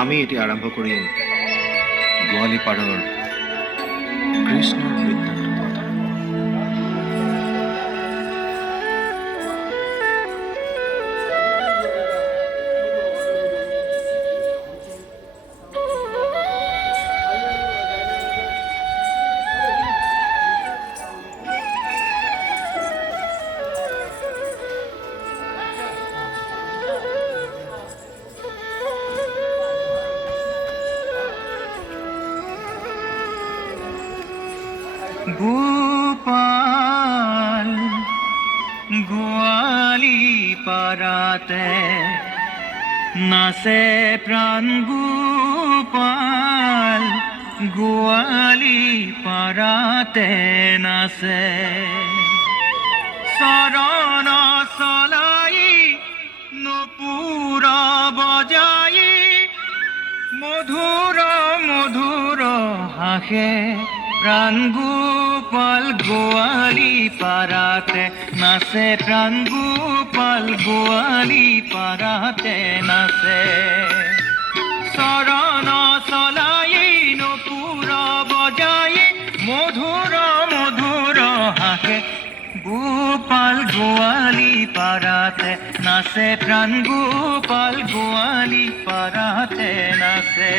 আমি এটি আরম্ভ করি গোয়ালিপাড়ার কৃষ্ণ বৃত্তান্ত কথা। গোপাল গোয়ালি পাড়াতে নাচে প্রাণ, গোপাল গোয়ালি পাড়াতে নাচে। চরণ চলাই নপুর বজাই মধুর মধুর হাসে প্রাণ, গোপাল গোয়ালি পাড়াতে নাচে প্রাণ, গোপাল গোয়ালি পাড়াতে নাচে। চরণ চলাই নপুর বজাই মধুর মধুর হাসে গোপাল গোয়ালি পাড়াতে নাচে প্রাণ, গোপাল গোয়ালি পাড়াতে নাচে।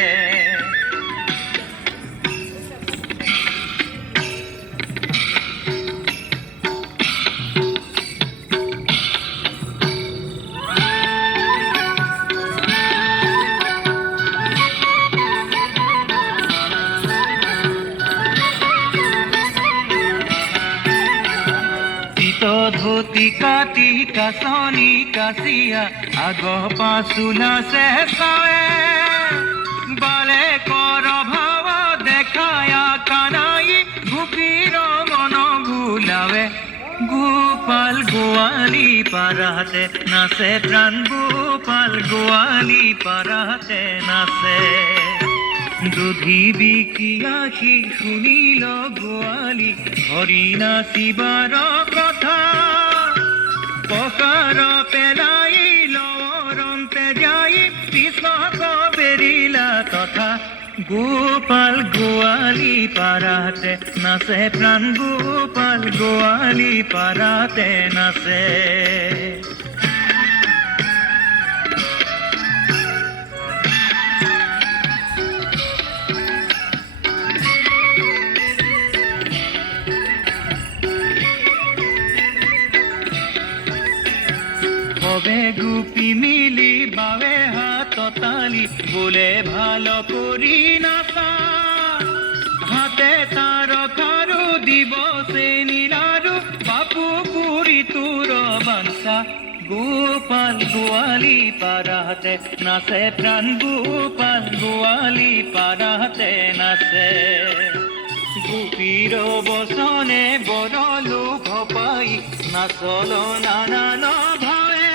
ধুতি কাটি কাচনি কাচিয়া আগ পাচুলা চেঁচায়ে বালে কৰ ভাৱ দেখায়া কানাই গোপীৰ মন ভুলাৱে। গোপাল গোৱালি পাড়াতে নাচে প্ৰাণ, গোপাল গোৱালি পাড়াতে নাচে। দুধি বিকি আহি শুনিল গোৱালি হৰি নাচিবাৰ কথা, পকাৰ পেলাই লৰন্তে যাই কৃষ্ণক বেৰিলা তথা। গোপাল গোৱালি পাড়াতে নাচে প্ৰাণ, গোপাল গোৱালি পাড়াতে নাচে। সবে গোপী মিলি বাৱে হাত তালি বলে ভালো করি নাচা। হাতে তার খারু দিব সে নীলারু বাপু পুরি তোর বাঞ্ছা। গোপাল গোয়ালি পাড়াতে নাচে প্রাণ, গোপাল গোয়ালি পাড়াতে নাচে। গোপীর বচনে বড় লোভ পাই নাচল নানান ভাৱে।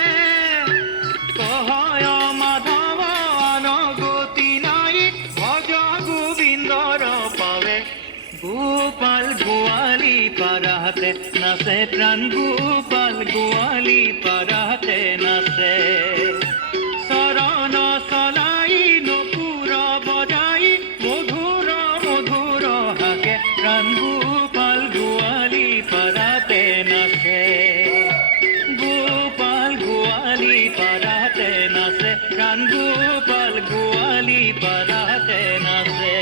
কহয় মাধৱ আনগতি নাই ভজ গোবিন্দৰ পাৱে। গোপাল গোৱালি পাড়াতে নাচে প্রাণ, গোপাল গোৱালি পাড়াতে নাচে। চৰণ চলাই নপুৰ বজাই মধুৰ মধুৰ হাসে প্রাণ, গোপাল গোৱালি পাড়াতে নাচে। গোপাল গোৱালি পাড়াতে নাচে প্রাণ, গোপাল গোৱালি পাড়াতে নাচে।